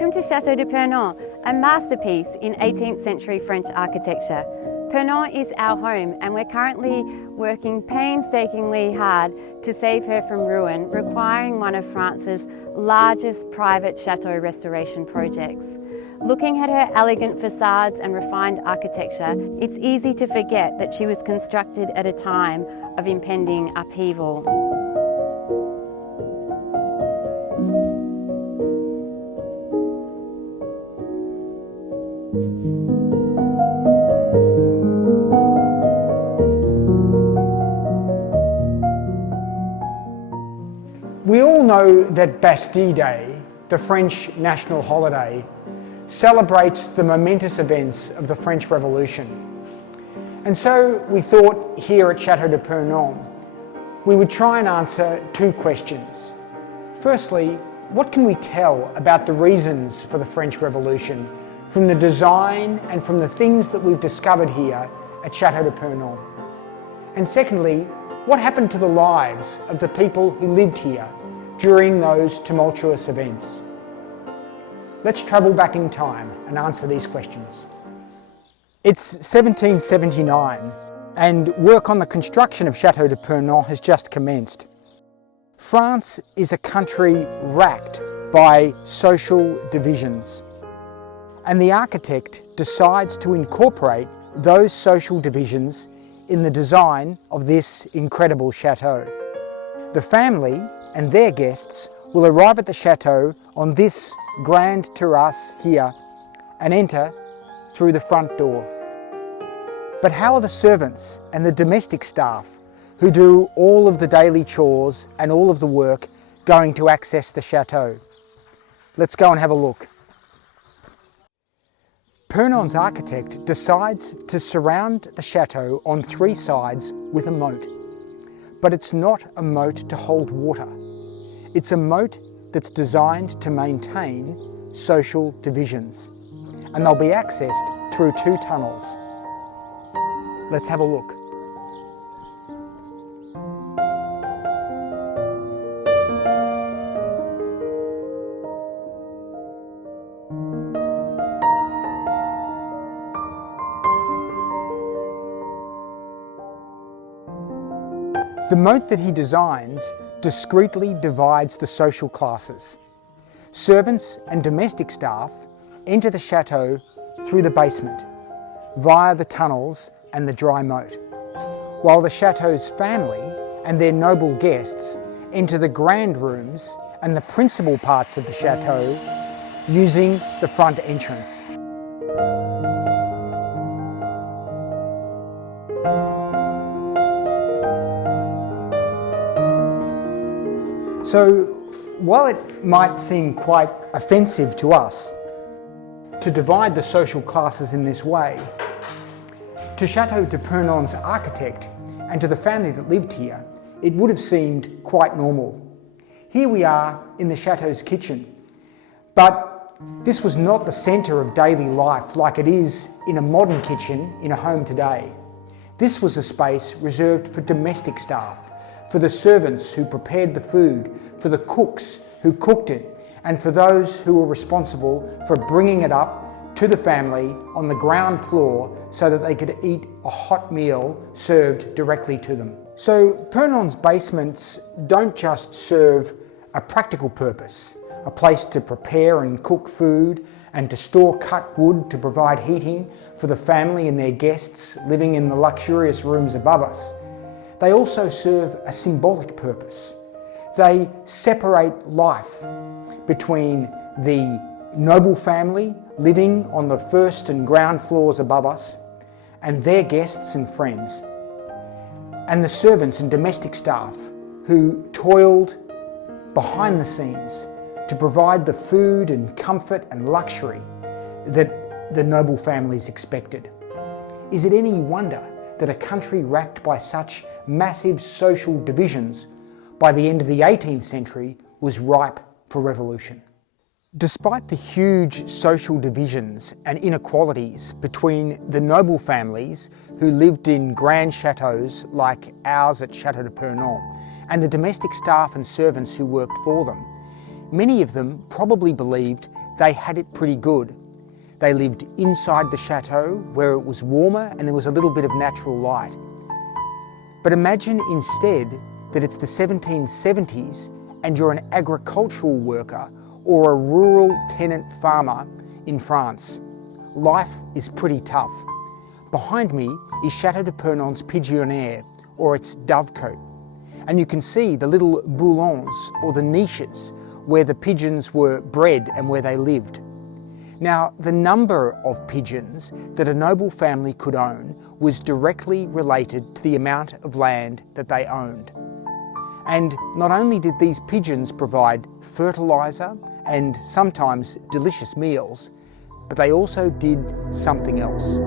Welcome to Château de Purnon, a masterpiece in 18th century French architecture. Purnon is our home and we're currently working painstakingly hard to save her from ruin, requiring one of France's largest private chateau restoration projects. Looking at her elegant facades and refined architecture, it's easy to forget that she was constructed at a time of impending upheaval. We all know that Bastille Day, the French national holiday, celebrates the momentous events of the French Revolution. And so we thought here at Château de Purnon, we would try and answer two questions. Firstly, what can we tell about the reasons for the French Revolution from the design and from the things that we've discovered here at Château de Purnon? And secondly, what happened to the lives of the people who lived here during those tumultuous events? Let's travel back in time and answer these questions. It's 1779 and work on the construction of Château de Purnon has just commenced. France is a country racked by social divisions, and the architect decides to incorporate those social divisions in the design of this incredible chateau. The family and their guests will arrive at the chateau on this grand terrace here and enter through the front door. But how are the servants and the domestic staff who do all of the daily chores and all of the work going to access the chateau? Let's go and have a look. Purnon's architect decides to surround the chateau on three sides with a moat. But it's not a moat to hold water. It's a moat that's designed to maintain social divisions. And they'll be accessed through two tunnels. Let's have a look. The moat that he designs discreetly divides the social classes. Servants and domestic staff enter the chateau through the basement, via the tunnels and the dry moat, while the chateau's family and their noble guests enter the grand rooms and the principal parts of the chateau using the front entrance. So, while it might seem quite offensive to us to divide the social classes in this way, to Château de Purnon's architect and to the family that lived here, it would have seemed quite normal. Here we are in the chateau's kitchen, but this was not the centre of daily life like it is in a modern kitchen in a home today. This was a space reserved for domestic staff, for the servants who prepared the food, for the cooks who cooked it, and for those who were responsible for bringing it up to the family on the ground floor so that they could eat a hot meal served directly to them. So Purnon's basements don't just serve a practical purpose, a place to prepare and cook food and to store cut wood to provide heating for the family and their guests living in the luxurious rooms above us. They also serve a symbolic purpose. They separate life between the noble family living on the first and ground floors above us and their guests and friends, and the servants and domestic staff who toiled behind the scenes to provide the food and comfort and luxury that the noble families expected. Is it any wonder that a country racked by such massive social divisions by the end of the 18th century was ripe for revolution? Despite the huge social divisions and inequalities between the noble families who lived in grand chateaux like ours at Château de Purnon and the domestic staff and servants who worked for them, many of them probably believed they had it pretty good. They lived inside the chateau where it was warmer and there was a little bit of natural light. But imagine instead that it's the 1770s and you're an agricultural worker or a rural tenant farmer in France. Life is pretty tough. Behind me is Château de Purnon's pigeonnière, or its dovecote. And you can see the little boulons, or the niches, where the pigeons were bred and where they lived. Now, the number of pigeons that a noble family could own was directly related to the amount of land that they owned. And not only did these pigeons provide fertiliser and sometimes delicious meals, but they also did something else.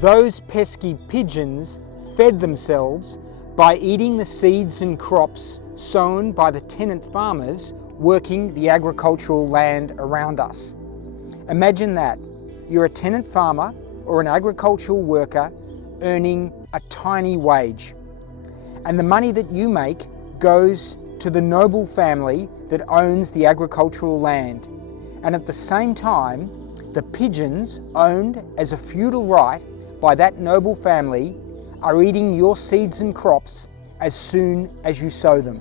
Those pesky pigeons fed themselves by eating the seeds and crops sown by the tenant farmers working the agricultural land around us. Imagine that. You're a tenant farmer or an agricultural worker earning a tiny wage. And the money that you make goes to the noble family that owns the agricultural land. And at the same time, the pigeons, owned as a feudal right by that noble family, are eating your seeds and crops as soon as you sow them.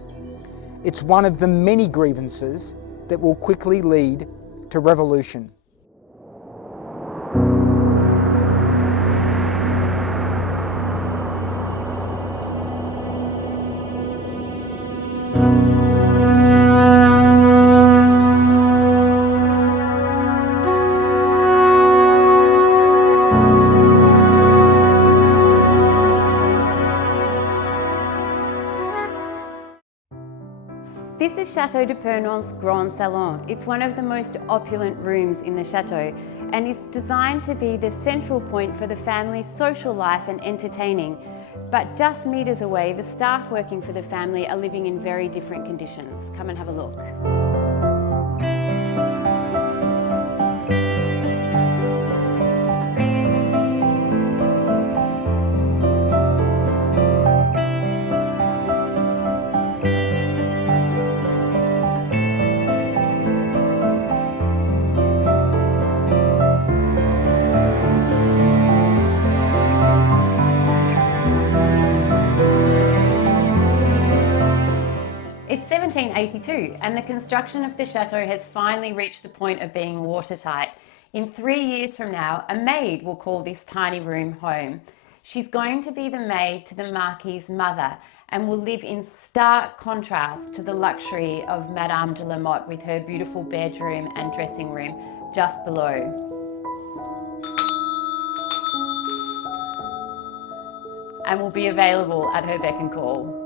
It's one of the many grievances that will quickly lead to revolution. This is Château de Purnon's Grand Salon. It's one of the most opulent rooms in the chateau and is designed to be the central point for the family's social life and entertaining. But just metres away, the staff working for the family are living in very different conditions. Come and have a look. It's 1782 and the construction of the chateau has finally reached the point of being watertight. In 3 years from now, a maid will call this tiny room home. She's going to be the maid to the Marquis's mother and will live in stark contrast to the luxury of Madame de la Motte with her beautiful bedroom and dressing room just below. And will be available at her beck and call.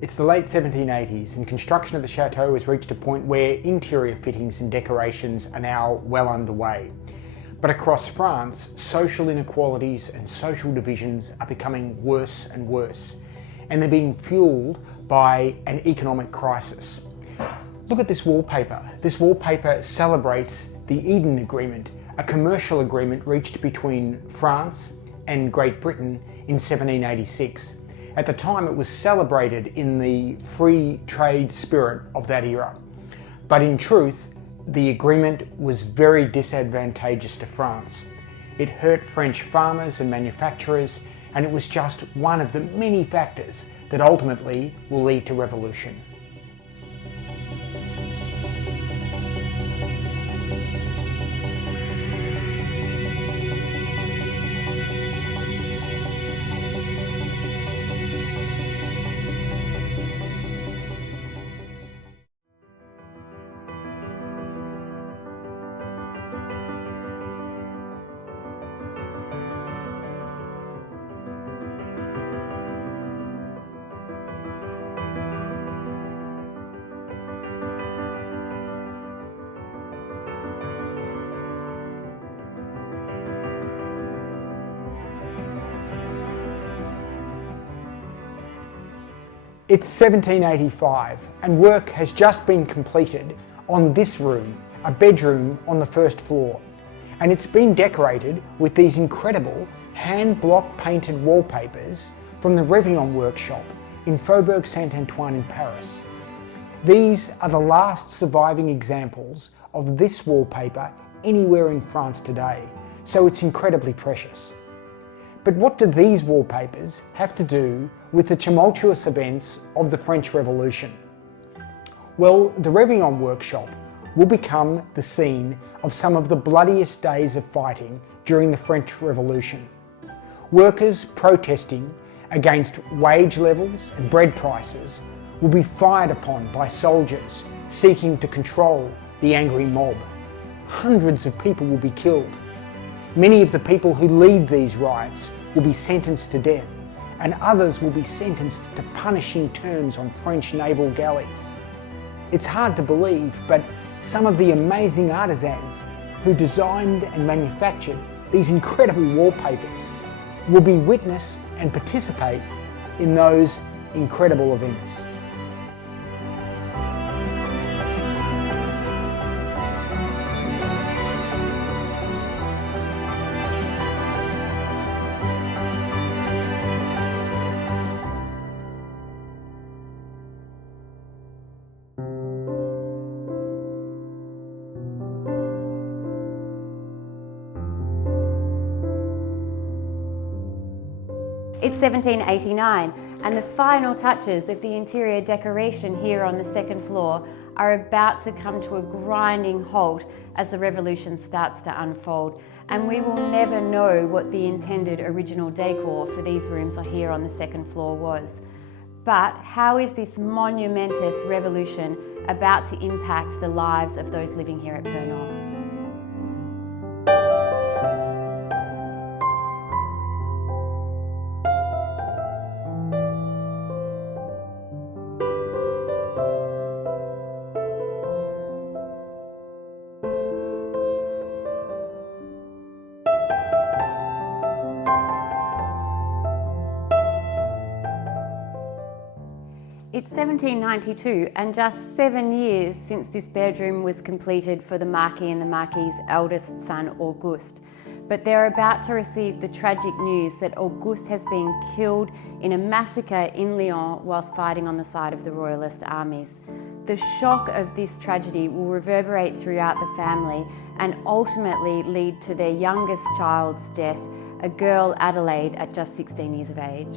It's the late 1780s and construction of the chateau has reached a point where interior fittings and decorations are now well underway. But across France, social inequalities and social divisions are becoming worse and worse, and they're being fueled by an economic crisis. Look at this wallpaper. This wallpaper celebrates the Eden Agreement, a commercial agreement reached between France and Great Britain in 1786. At the time, it was celebrated in the free trade spirit of that era. But in truth, the agreement was very disadvantageous to France. It hurt French farmers and manufacturers, and it was just one of the many factors that ultimately will lead to revolution. It's 1785 and work has just been completed on this room, a bedroom on the first floor, and it's been decorated with these incredible hand-block painted wallpapers from the Revillon workshop in Faubourg Saint-Antoine in Paris. These are the last surviving examples of this wallpaper anywhere in France today, so it's incredibly precious. But what do these wallpapers have to do with the tumultuous events of the French Revolution? Well, the Revillon workshop will become the scene of some of the bloodiest days of fighting during the French Revolution. Workers protesting against wage levels and bread prices will be fired upon by soldiers seeking to control the angry mob. Hundreds of people will be killed. Many of the people who lead these riots will be sentenced to death, and others will be sentenced to punishing terms on French naval galleys. It's hard to believe, but some of the amazing artisans who designed and manufactured these incredible wallpapers will be witness and participate in those incredible events. It's 1789 and the final touches of the interior decoration here on the second floor are about to come to a grinding halt as the revolution starts to unfold, and we will never know what the intended original decor for these rooms here on the second floor was. But how is this monumentous revolution about to impact the lives of those living here at Purnon? It's 1792 and just 7 years since this bedroom was completed for the Marquis and the Marquis's eldest son, Auguste. But they're about to receive the tragic news that Auguste has been killed in a massacre in Lyon whilst fighting on the side of the royalist armies. The shock of this tragedy will reverberate throughout the family and ultimately lead to their youngest child's death, a girl, Adelaide, at just 16 years of age.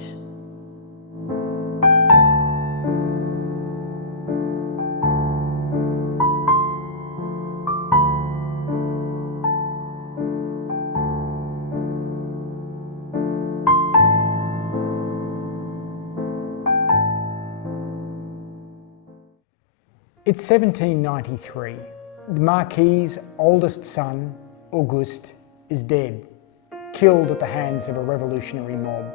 It's 1793. The Marquis's oldest son, Auguste, is dead, killed at the hands of a revolutionary mob.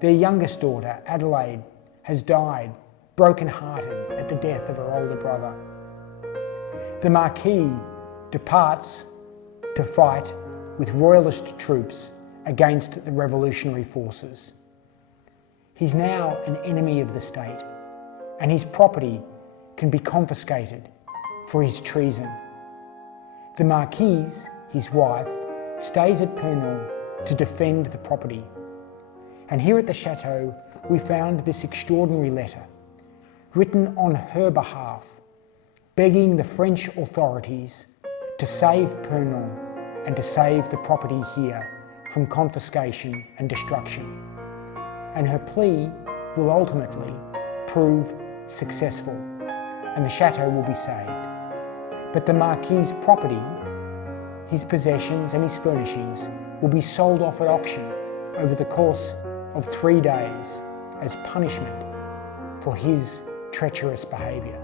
Their youngest daughter, Adelaide, has died, broken-hearted at the death of her older brother. The Marquis departs to fight with royalist troops against the revolutionary forces. He's now an enemy of the state, and his property can be confiscated for his treason. The Marquise, his wife, stays at Purnon to defend the property. And here at the chateau, we found this extraordinary letter, written on her behalf, begging the French authorities to save Purnon and to save the property here from confiscation and destruction. And her plea will ultimately prove successful, and the chateau will be saved. But the Marquis's property, his possessions and his furnishings will be sold off at auction over the course of 3 days as punishment for his treacherous behaviour.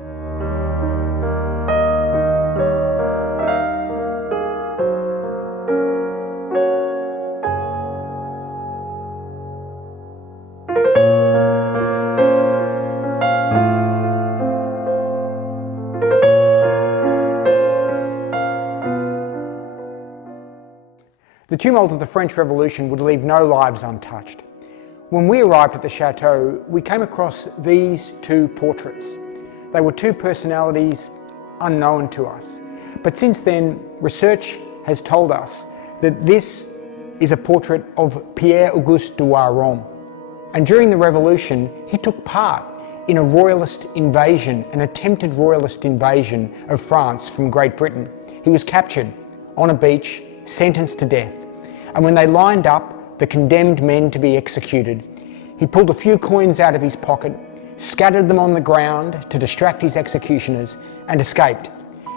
The tumult of the French Revolution would leave no lives untouched. When we arrived at the chateau, we came across these two portraits. They were two personalities unknown to us. But since then, research has told us that this is a portrait of Pierre-Auguste de Warren. And during the Revolution, he took part in a royalist invasion, an attempted royalist invasion of France from Great Britain. He was captured on a beach, sentenced to death. And when they lined up the condemned men to be executed, he pulled a few coins out of his pocket, scattered them on the ground to distract his executioners, and escaped.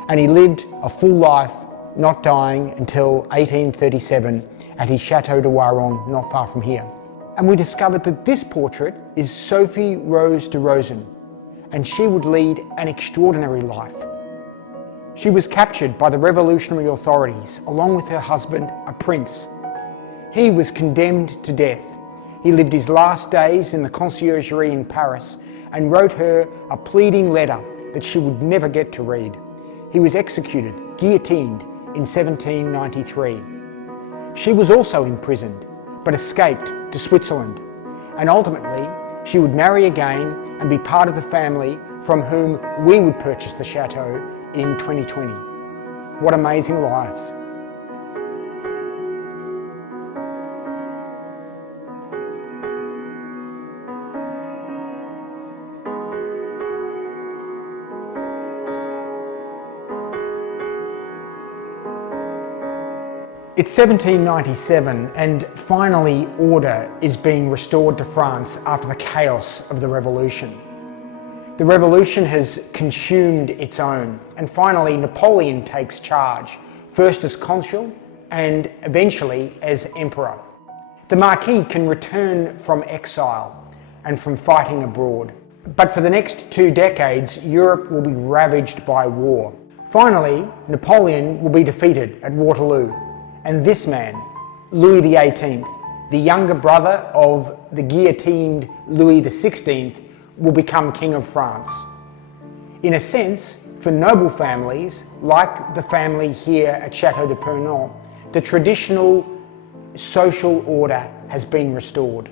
And he lived a full life, not dying until 1837 at his Château de Purnon, not far from here. And we discovered that this portrait is Sophie Rose de Rosen, and she would lead an extraordinary life. She was captured by the revolutionary authorities along with her husband, a prince. He was condemned to death. He lived his last days in the conciergerie in Paris and wrote her a pleading letter that she would never get to read. He was executed, guillotined, in 1793. She was also imprisoned, but escaped to Switzerland, and ultimately she would marry again and be part of the family from whom we would purchase the chateau in 2020. What amazing lives. It's 1797 and finally order is being restored to France after the chaos of the Revolution. The Revolution has consumed its own, and finally Napoleon takes charge, first as consul and eventually as emperor. The Marquis can return from exile and from fighting abroad. But for the next 2 decades, Europe will be ravaged by war. Finally, Napoleon will be defeated at Waterloo. And this man, Louis XVIII, the younger brother of the guillotined Louis XVI, will become King of France. In a sense, for noble families, like the family here at Château de Purnon, the traditional social order has been restored.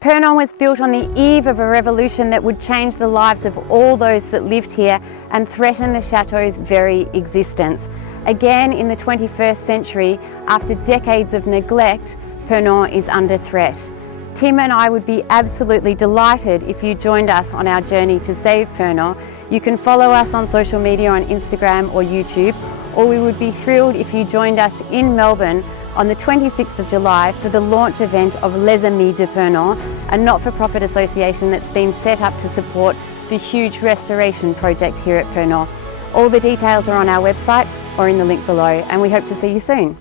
Purnon was built on the eve of a revolution that would change the lives of all those that lived here and threaten the chateau's very existence. Again, in the 21st century, after decades of neglect, Purnon is under threat. Tim and I would be absolutely delighted if you joined us on our journey to save Purnon. You can follow us on social media on Instagram or YouTube, or we would be thrilled if you joined us in Melbourne on the 26th of July for the launch event of Les Amis de Purnon, a not-for-profit association that's been set up to support the huge restoration project here at Purnon. All the details are on our website or in the link below, and we hope to see you soon.